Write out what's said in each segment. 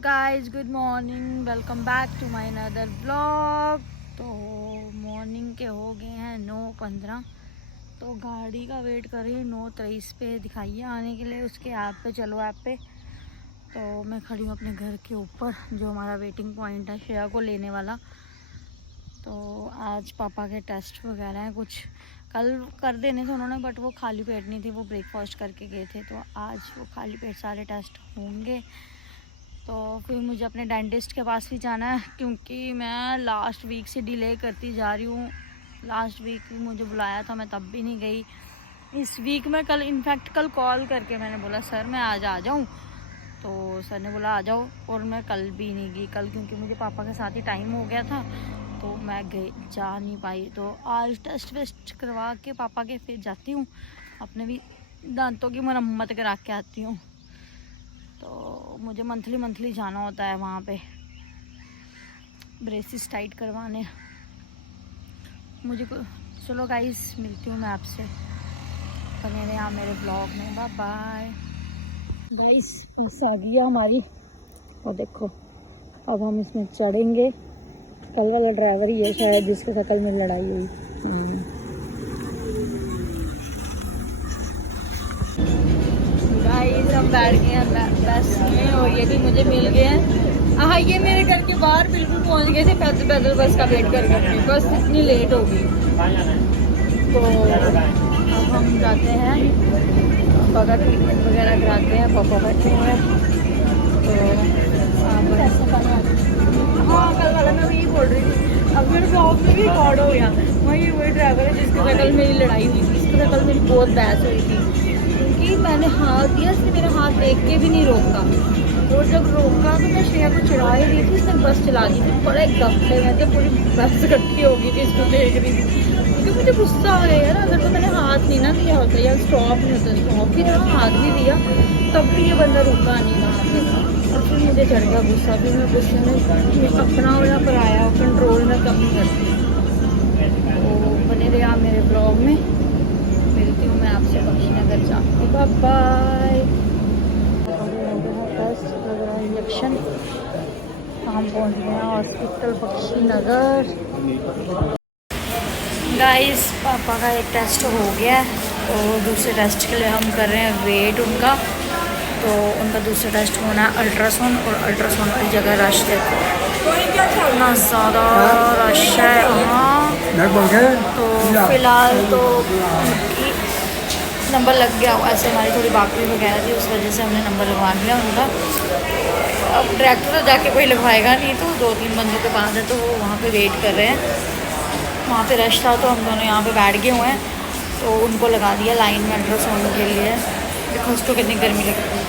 Guys, good morning, welcome back to my another blog. तो morning के हो गए हैं 9:15। तो गाड़ी का वेट कर रही हूँ 9:23 पे दिखाइए आने के लिए उसके ऐप पे। चलो ऐप पे। तो मैं खड़ी हूँ अपने घर के ऊपर जो हमारा वेटिंग पॉइंट है श्रेया को लेने वाला। तो आज पापा के टेस्ट वगैरह हैं, कुछ कल कर देने थे उन्होंने, बट वो खाली पेट नहीं थी, वो ब्रेकफास्ट करके गए थे। तो आज वो खाली पेट सारे टेस्ट होंगे। तो फिर मुझे अपने डेंटिस्ट के पास भी जाना है क्योंकि मैं लास्ट वीक से डिले करती जा रही हूँ। लास्ट वीक भी मुझे बुलाया था, मैं तब भी नहीं गई। इस वीक में कल इनफैक्ट कल कॉल करके मैंने बोला सर मैं आज आ जाऊँ, तो सर ने बोला आ जाओ, और मैं कल भी नहीं गई कल क्योंकि मुझे पापा के साथ ही टाइम हो गया था, तो मैं जा नहीं पाई। तो आज टेस्ट वेस्ट करवा के पापा के फिर जाती हूँ, अपने भी दांतों की मरम्मत करा के आती हूँ। तो मुझे मंथली जाना होता है वहाँ पे ब्रेसिस टाइट करवाने मुझे को। चलो गाइस, मिलती हूँ मैं आपसे, बने रहे आप मेरे ब्लॉग में। Bye bye guys. बस आ गई है हमारी, और देखो अब हम इसमें चढ़ेंगे। कल वाला ड्राइवर ही है शायद जिसके साथ कल में लड़ाई हुई। गाइस हम बैठ गए हैं बस में, और ये भी मुझे मिल गए हैं। हाँ, ये मेरे घर के बाहर बिल्कुल पहुंच गए थे पैदल बस का वेट कर करके, बस इतनी लेट हो गई। तो अब हम जाते हैं पापा का ट्रीटमेंट वगैरह कराते हैं। पापा बैठे हैं तो हाँ, कल वाला मैं वही बोल रही थी, अब मेरे ब्लॉग में भी रिकॉर्ड हो गया। वही ड्राइवर है जिसके साथ कल मेरी लड़ाई हुई थी, जिसके साथ कल मेरी बहुत बहस हुई थी क्योंकि मैंने हाथ दिया, इसने मेरा हाथ देख के भी नहीं रोका, और जब रोका तो मैं श्रेया को चिढ़ा ही रही थी, इसने बस चला दी थी बड़े गफ्ले में, तो पूरी बस इकट्ठी हो गई थी इसको देख रही थी। क्योंकि मुझे गुस्सा आ गया यार, अगर तो मैंने हाथ नहीं ना दिया होता या स्टॉप नहीं होता, स्टॉप भी था, हाथ भी दिया, तब भी ये बंदा रुका नहीं वहाँ पे। और फिर मुझे चढ़ गया गुस्सा, फिर मैं गुस्से में अपना और या पराया कंट्रोल में कम नहीं करती। तो बने रहे आप मेरे ब्लॉग में, मिलती हूँ मैं आपसे बख्शीनगर जाके। Bye bye. इंजेक्शन हम पहुँच गए हैं हॉस्पिटल बख्शीनगर। गाइस पापा का एक टेस्ट हो गया है, तो दूसरे टेस्ट के लिए हम कर रहे हैं वेट उनका। तो उनका दूसरा टेस्ट होना है अल्ट्रासाउंड, और अल्ट्रासाउंड की जगह रश देखो इतना ज़्यादा रश है वहाँ। तो फिलहाल तो उनकी नंबर लग गया, ऐसे हमारी थोड़ी बाकी वगैरह थी उस वजह से हमने नंबर लगवा लिया उनका। अब डायरेक्टर तो जाके कोई लगवाएगा नहीं, तो 2-3 बंदों के पास है तो वो वहाँ पे वेट कर रहे हैं। वहाँ पे रश था तो हम दोनों यहाँ पे बैठ गए हुए हैं, तो उनको लगा दिया लाइन में अल्ट्रासाउंड के लिए। देखो उसको कितनी गर्मी लग रही है।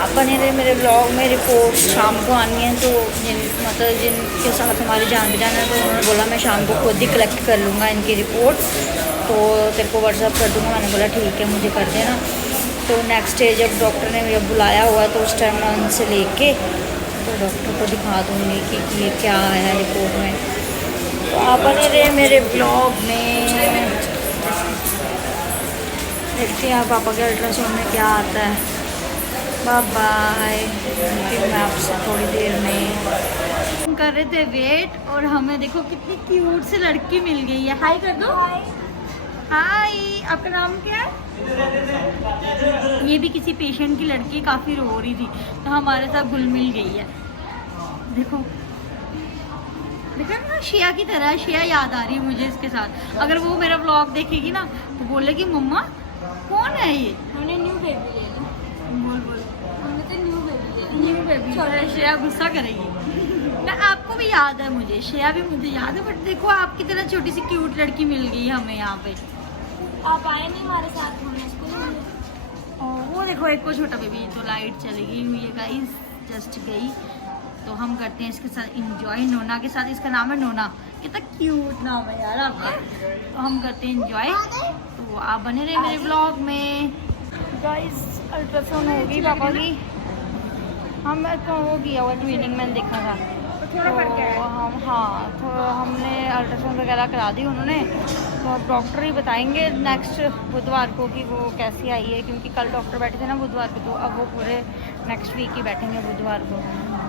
आप बने रहे मेरे ब्लॉग में। रिपोर्ट शाम को आनी है, तो जिनके साथ हमारी जान पहचान है, तो उन्होंने बोला मैं शाम को खुद ही कलेक्ट कर लूँगा इनकी रिपोर्ट, तो तेरे को व्हाट्सअप कर दूँगा। मैंने बोला ठीक है मुझे कर देना। तो नेक्स्ट डे जब डॉक्टर ने मुझे बुलाया हुआ तो उस टाइम मैं उनसे लेके तो डॉक्टर को दिखा दूँगी कि ये क्या आया रिपोर्ट में। तो आप बने रहे मेरे ब्लॉग में, देखते हैं पापा के अल्ट्रासाउंड में क्या आता है। बाय बाय, मिलती हूँ मैं आपसे थोड़ी देर में। हम कर रहे थे वेट, और हमें देखो कितनी क्यूट सी लड़की मिल गई है। हाय कर दो। हाय, आपका नाम क्या है? ये भी किसी पेशेंट की लड़की, काफ़ी रो रही थी तो हमारे साथ घुल मिल गई है। देखो देखा ना, श्रेया की तरह। श्रेया याद आ रही है मुझे इसके साथ। अगर वो मेरा व्लॉग देखेगी ना तो बोलेगी मम्मा कौन है ये? हमने न्यू बेबी ले ली। बोल हमने तो न्यू बेबी। श्रेया गुस्सा करेगी ना। आपको भी याद है मुझे, श्रेया भी मुझे याद है, बट देखो आपकी तरह छोटी सी क्यूट लड़की मिल गई हमें यहाँ पे। आप आए नहीं हमारे साथ, हमने स्कूल। वो देखो एक को छोटा बेबी। तो लाइट चली गई हुई है गाइस, जस्ट गई। तो हम करते हैं इसके साथ इंजॉय, नोना के साथ। इसका नाम है नोना, कितना क्यूट नाम है यार आपका। तो हम करते हैं इंजॉय, तो आप बने रहे मेरे ब्लॉग में। गाइस अल्ट्रासाउंड होगी पापा की, हम हो गया वो ट्रेनिंग मैंने देखा था, थोड़ा फर्क है। हम तो हमने अल्ट्रासाउंड वगैरह करा दी उन्होंने, तो अब डॉक्टर ही बताएंगे नेक्स्ट बुधवार को कि वो कैसी आई है, क्योंकि कल डॉक्टर बैठे थे ना बुधवार को, तो अब वो पूरे नेक्स्ट वीक ही बैठेंगे बुधवार को।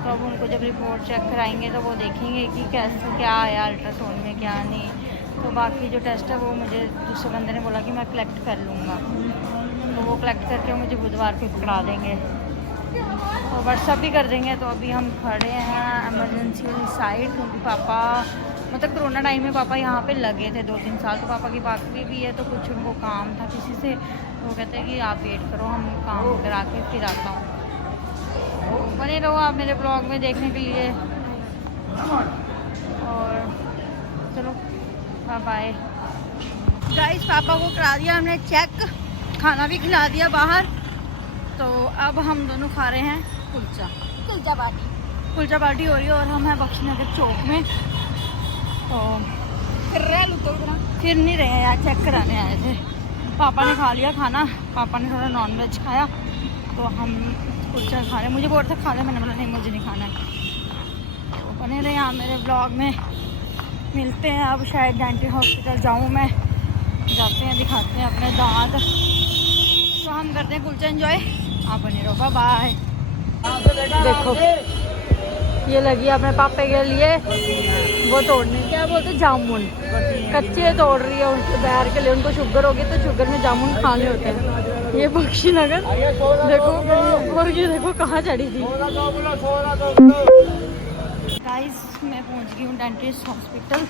तो अब उनको जब रिपोर्ट चेक कराएंगे तो वो देखेंगे कि कैसे क्या आया अल्ट्रासाउंड में क्या नहीं। तो बाकी जो टेस्ट है वो मुझे दूसरे बंदे ने बोला कि मैं कलेक्ट कर लूँगा, तो वो कलेक्ट करके मुझे बुधवार को पकड़ा देंगे, तो व्हाट्सअप भी कर देंगे। तो अभी हम खड़े हैं एमरजेंसी वाली साइड, क्योंकि पापा मतलब कोरोना टाइम में पापा यहाँ पे लगे थे 2-3 साल, तो पापा की बात भी है, तो कुछ उनको काम था किसी से, वो कहते हैं कि आप वेट करो, हम काम करा के फिर आता हूँ। बने रहो आप मेरे ब्लॉग में देखने के लिए, और चलो बाय बाय। गाइस पापा को करा दिया हमने चेक, खाना भी खिला दिया बाहर, तो अब हम दोनों खा रहे हैं कुलचा बाटी हो रही है, और हम हैं बख्शीनगर चौक में। तो फिर नहीं रहे हैं यार, चेक कराने आए थे। पापा ने खा लिया खाना, पापा ने थोड़ा नॉनवेज खाया, तो हम कुलचा खा रहे हैं। मुझे बोल रहे खाना, मैंने बोला नहीं मुझे नहीं खाना है। तो बने रहे यहाँ मेरे ब्लॉग में, मिलते हैं। अब शायद डेंटल हॉस्पिटल जाऊँ मैं, जाते हैं दिखाते हैं अपने दांत, तो हम करते हैं कुलचा एंजॉय। आप बने रहो, बाय। देखो ये लगी अपने पापे के लिए वो तोड़ने, क्या बोलते जामुन, कच्चे तोड़ रही है उनके बैर के लिए, उनको शुगर होगी तो शुगर में जामुन खाने होते हैं। ये बख्शीनगर देखो, और ये देखो कहाँ चढ़ी थी। गाइस मैं पहुंच गई हूँ डेंटिस्ट हॉस्पिटल,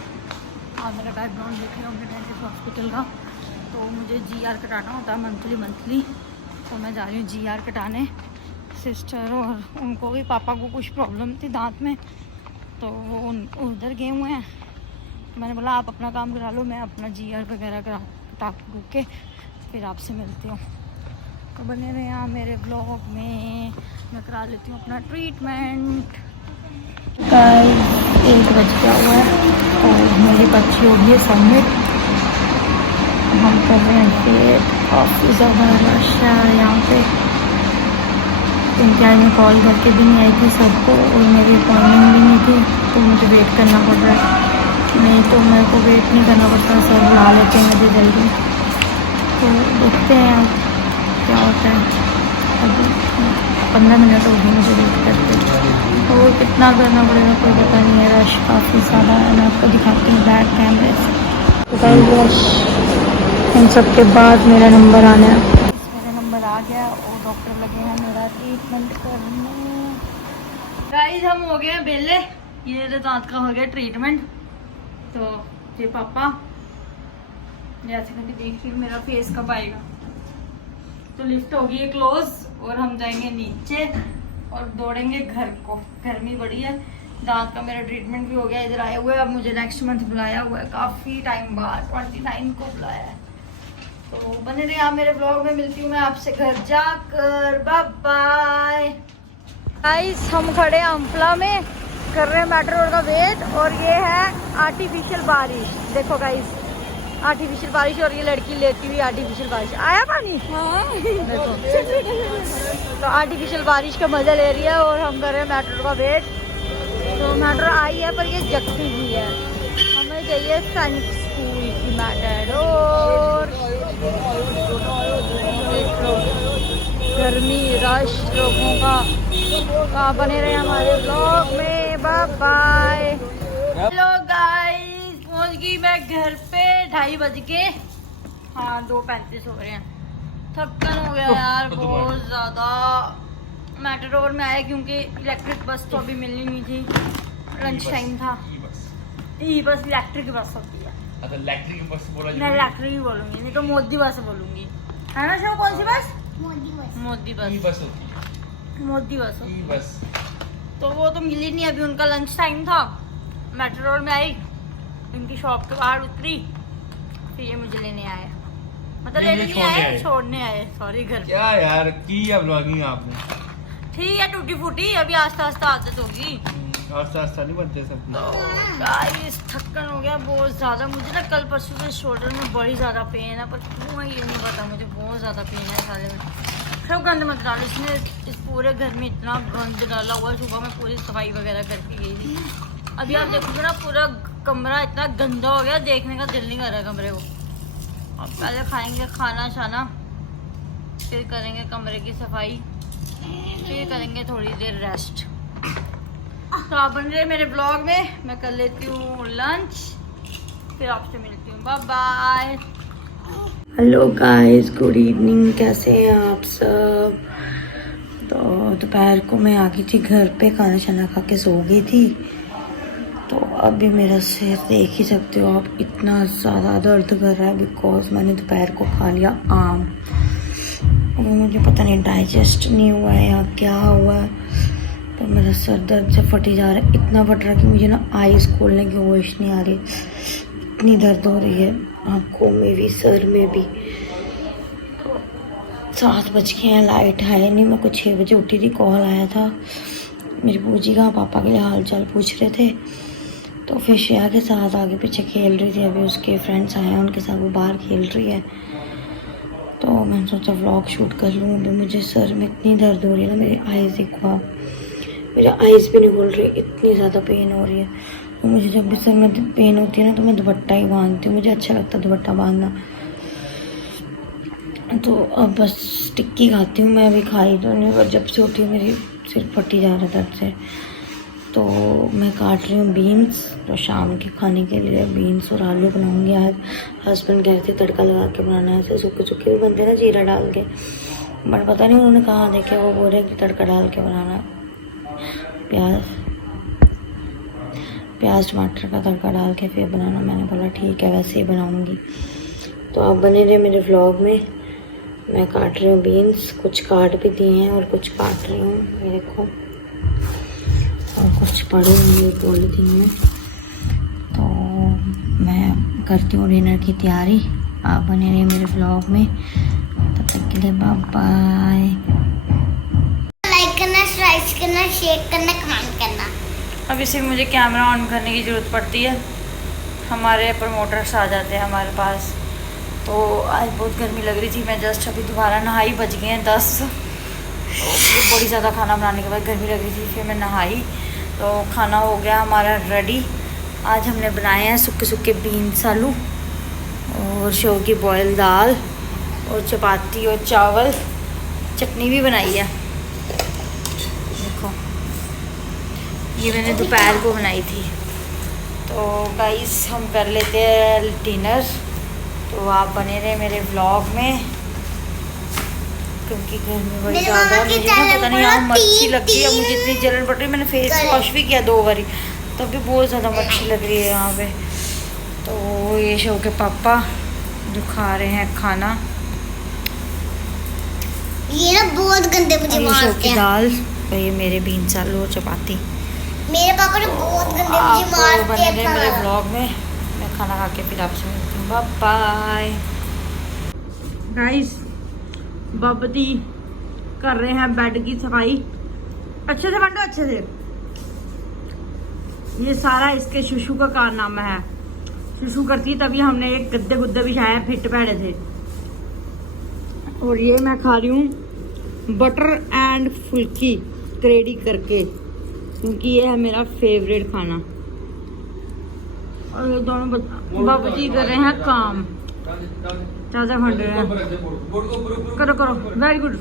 आप मेरा बैकग्राउंड देख रहे होंगे डेंटिस्ट हॉस्पिटल का। तो मुझे GR कटाना होता है मंथली, तो मैं जा रही हूँ GR कटाने। सिस्टर और उनको भी, पापा को कुछ प्रॉब्लम थी दांत में, तो वो उधर गए हुए हैं। तो मैंने बोला आप अपना काम करा लो, मैं अपना GR वगैरह कटा के फिर आपसे मिलती हूँ। तो बने रहे यहाँ मेरे ब्लॉग में, मैं करा लेती हूँ अपना ट्रीटमेंट। 1 बज गया हुआ है और मेरी बच्ची हो गई है सबमिट। हम कर रहे हैं वेट, काफ़ी ज़्यादा रश है यहाँ पे। इनके में कॉल करके भी नहीं आई थी सबको, और मेरी अपॉइंटमेंट भी नहीं थी, तो मुझे वेट करना पड़ रहा है। नहीं तो मेरे को वेट नहीं करना पड़ता, सर बुला लेते हैं मुझे जल्दी। तो देखते हैं अब क्या होता है। अभी 15 मिनट हो गए मुझे वेट करते, तो कितना करना पड़ेगा कोई पता नहीं है। रश काफ़ी ज़्यादा है, मैं आपको दिखाती हूँ बैक कैमरे से। तो रश, इन सब के बाद मेरा नंबर आना है। मेरा नंबर आ गया और डॉक्टर लगे हैं मेरा ट्रीटमेंट करने। गाइस हम हो गए हैं बेले, ये दांत का हो गया ट्रीटमेंट। तो ये पापा जैसे कि देख रही हूँ मेरा फेस कब आएगा। तो लिफ्ट होगी है क्लोज, और हम जाएंगे नीचे और दौड़ेंगे घर को। गर्मी बड़ी है, दांत का मेरा ट्रीटमेंट भी हो गया, इधर आए हुए। अब मुझे नेक्स्ट मंथ बुलाया हुआ है, काफ़ी टाइम बाद 29 को बुलाया है। तो बने रहे आप मेरे ब्लॉग में, मिलती हूँ मैं आपसे घर जाकर, बाय बाय। गाइस हम खड़े हैं अम्फला में, कर रहे हैं मेट्रो रोड का वेट, और ये है आर्टिफिशियल बारिश। देखो गाइस आर्टिफिशियल बारिश, और ये लड़की लेती हुई आर्टिफिशियल बारिश। आया पानी, देखो तो आर्टिफिशियल बारिश का मजा ले रही है, और हम कर रहे हैं मेट्रो का वेट। तो मेट्रो आई है पर ये जगती हुई है, हमें चाहिए सैनिक स्कूल की मेट्रो। गर्मी रश लोगों का, बने रहे हमारे ब्लॉग में, बाय बाय। हेलो गाइस, पहुंच गई मैं घर पे 2:30 बज के, हाँ 2:35 हो रहे हैं। थक्कन हो गया यार बहुत ज़्यादा। मेट्रोर में आए क्योंकि इलेक्ट्रिक बस तो अभी मिलनी नहीं थी, लंच टाइम था। ई बस इलेक्ट्रिक बस होती है, इलेक्ट्रिक बस बोला, मैं इलेक्ट्रिक ही बोलूँगी, नहीं तो मोदी बस बोलूँगी, है ना। शो कौन सी बस? मोदी बस होती है, मोदी बस होती है। बस। तो वो तो मिली नहीं, अभी उनका लंच टाइम था। मेट्रो रोड में आई, इनकी शॉप के बाहर उतरी, फिर ये मुझे लेने आया, मतलब लेने नहीं आए, छोड़ने आए, सॉरी घर। क्या यार की है ब्लॉगिंग आपने? ठीक है टूटी फूटी, अभी आस्ता आस्ता आदत होगी। आस्ता नहीं बनते सब। गाइस थक्कन हो गया बहुत ज़्यादा मुझे ना। कल परसों से शोल्डर में बड़ी ज़्यादा पेन है, पर क्यों ये नहीं पता मुझे। बहुत ज़्यादा पेन है साले में। सब गंद मत डालो, इसने इस पूरे घर में इतना गंद डाला हुआ है। सुबह में पूरी सफाई वगैरह करके गई थी। अभी आप देखोगे ना पूरा कमरा इतना गंदा हो गया, देखने का दिल नहीं कर रहा कमरे को। अब पहले खाएंगे खाना शाना, फिर करेंगे कमरे की सफाई, फिर करेंगे थोड़ी देर रेस्ट। तो आप बन रहे मेरे ब्लॉग में, मैं कर लेती हूँ लंच, फिर आपसे मिलती हूँ। Bye bye. Hello guys, good evening. कैसे हैं आप सब? तो दोपहर को मैं आ गई थी घर पे, खाना शाना खा के सो गई थी। तो अभी मेरा सिर देख ही सकते हो आप, इतना ज़्यादा दर्द कर रहा है बिकॉज मैंने दोपहर को खा लिया आम। और मुझे पता नहीं डाइजेस्ट नहीं हुआ है या क्या हुआ है, तो मेरा सर दर्द से फटी जा रहा है। इतना फट रहा है कि मुझे ना आईज खोलने की होश नहीं आ रही, इतनी दर्द हो रही है आँखों में भी सर में भी। 7 बज गए हैं, लाइट है नहीं। मैं कुछ 6 बजे उठी थी, कॉल आया था मेरी बूजी का, पापा के लिए हाल चाल पूछ रहे थे। तो फिर श्रेया के साथ आगे पीछे खेल रही थी। अभी उसके फ्रेंड्स आए हैं, उनके साथ वो बाहर खेल रही है। तो मैंने सोचा व्लॉग शूट कर लूँ। अभी मुझे सर में इतनी दर्द हो रही है ना, मेरी आईज देखो, मेरी आईज भी नहीं खुल रही, इतनी ज़्यादा पेन हो रही है। तो मुझे जब भी सर में पेन होती है ना, तो मैं दुपट्टा ही बांधती हूँ, मुझे अच्छा लगता है दुपट्टा बांधना। तो अब बस टिक्की खाती हूँ मैं। अभी खाई तो नहीं, पर जब से उठी मेरी सिर फटी जा रहा है दर्द से। तो मैं काट रही हूँ बीन्स, तो शाम के खाने के लिए बीन्स और आलू बनाऊँगी आज। हस्बैंड कह रहे थे तड़का लगा के बनाना है, ऐसे सूखे सूखे भी बनते ना जीरा डाल के, बट पता नहीं उन्होंने कहाँ देखे, वो बोल रहे कि तड़का डाल के बनाना, प्याज टमाटर का तड़का डाल के फिर बनाना। मैंने बोला ठीक है, वैसे ही बनाऊँगी। तो आप बने रहे मेरे व्लॉग में। मैं काट रही हूँ बीन्स, कुछ काट भी दिए हैं और कुछ काट रही हूँ, ये देखो, और कुछ पड़े हुए पॉलीथीन में। तो मैं करती हूँ डिनर की तैयारी। आप बने रहिए मेरे व्लॉग में, तब तक के लिए बाय बाय। लाइक करना, सब्सक्राइब करना, शेयर करना, कमेंट करना। अभी सिर्फ मुझे कैमरा ऑन करने की ज़रूरत पड़ती है, हमारे प्रमोटर्स आ जाते हैं हमारे पास। तो आज बहुत गर्मी लग रही थी, मैं जस्ट अभी दोबारा नहाई, बज गए हैं 10। तो फिर बड़ी ज़्यादा खाना बनाने के बाद गर्मी लग रही थी, फिर मैं नहाई। तो खाना हो गया हमारा रेडी। आज हमने बनाए हैं सूखे सूखे बीन्स आलू और शो की बॉयल दाल और चपाती और चावल, चटनी भी बनाई है। देखो ये मैंने दोपहर को बनाई थी। तो गाइस हम कर लेते हैं डिनर। तो आप बने रहे मेरे व्लॉग में, क्योंकि गर्मी बड़ी ज़्यादा है। मुझे ना पता नहीं यहाँ मच्छी लग रही है, मुझे इतनी जलन पड़ रही है। मैंने फेस वॉश भी किया 2 बारी, तब भी बहुत ज़्यादा मच्छी लग रही है यहाँ पे। तो ये शो के पापा जो खा रहे हैं खाना, ये ना बहुत गंदे मुझे मारते हैं। दाल और ये मेरे बीन्स आलू और चपाती। मेरे पापा ने बहुत गंदे मुझे मारते बने रहे हैं। मेरे ब्लॉग में, मैं खाना खा के फिर आपसे मिलती हूँ। Bye bye. गाइस बबदी कर रहे हैं बेड की सफाई। अच्छे से बांटो, अच्छे से। ये सारा इसके शुशु का कारनामा है। शुशु करती तभी हमने एक गद्दे गुद्दे बिछाए फिट बैठे थे। और ये मैं खा रही हूँ बटर एंड फुल्की करेडी करके, क्योंकि ये है मेरा फेवरेट खाना। और ये दोनों बाबूजी कर रहे हैं काम, चाचा खंड रहे हैं। करो करो, वेरी गुड।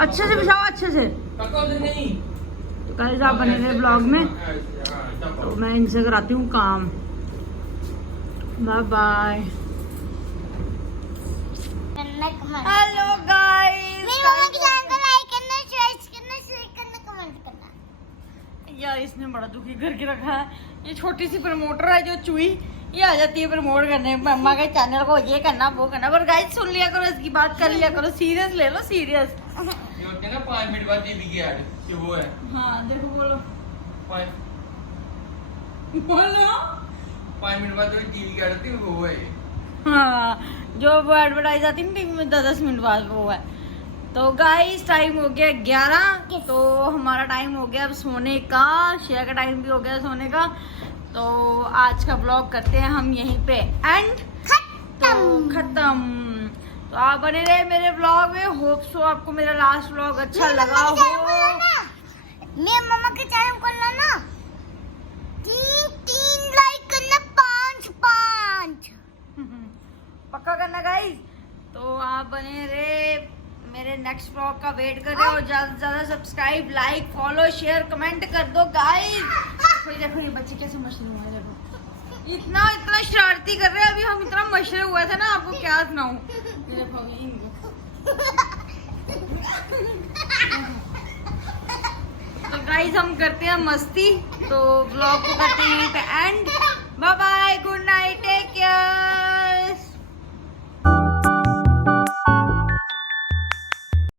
अच्छे से बिछाओ, अच्छे से। तो गाइस आप बने रहे ब्लॉग में, तो मैं इनसे कराती हूँ काम। Bye bye. हेलो गाइस, यार इसने बड़ा दुखी करके रखा है। ये छोटी सी प्रमोटर है जो चुई, ये आ जाती है प्रमोट करने, मम्मा के चैनल को ये करना वो करना। पर गाइस सुन लिया करो, इसकी बात कर लिया करो, सीरियस ले लो, सीरियस। 5 मिनट बाद टीवी की ऐड कि वो है। हाँ देखो, बोलो 5 मिनट बाद जो टीवी की ऐड आती है वो है। हाँ, जो वो एडवर्टाइज आती है ना टीवी में 10 मिनट बाद, वो है। तो गाइस टाइम हो गया 11, तो हमारा टाइम हो गया अब सोने का, शेयर का टाइम भी हो गया सोने का। तो आज का ब्लॉग करते हैं हम यहीं पे एंड खत्म। तो आप बने रहे मेरे ब्लॉग में, होप सो आपको मेरा लास्ट ब्लॉग अच्छा लगा हो। मेरे मम्मा के चैनल को ना 3 लाइक करना, 5 पक्का करना गाइस। तो आप बने रहे मेरे नेक्स्ट ब्लॉग का वेट कर रहे हो, ज्यादा से ज्यादा subscribe, like, follow, share, comment कर दो गाइस। देखो ये बच्चे कैसे मशरूम हुए, देखो इतना शरारती कर रहे हैं। अभी हम इतना मशरे हुए थे ना, आपको क्या सुनाऊं। ये देखो तो गाइस हम करते हैं मस्ती, तो ब्लॉग को करते हैं यहीं पे end. Bye bye, good night, take care.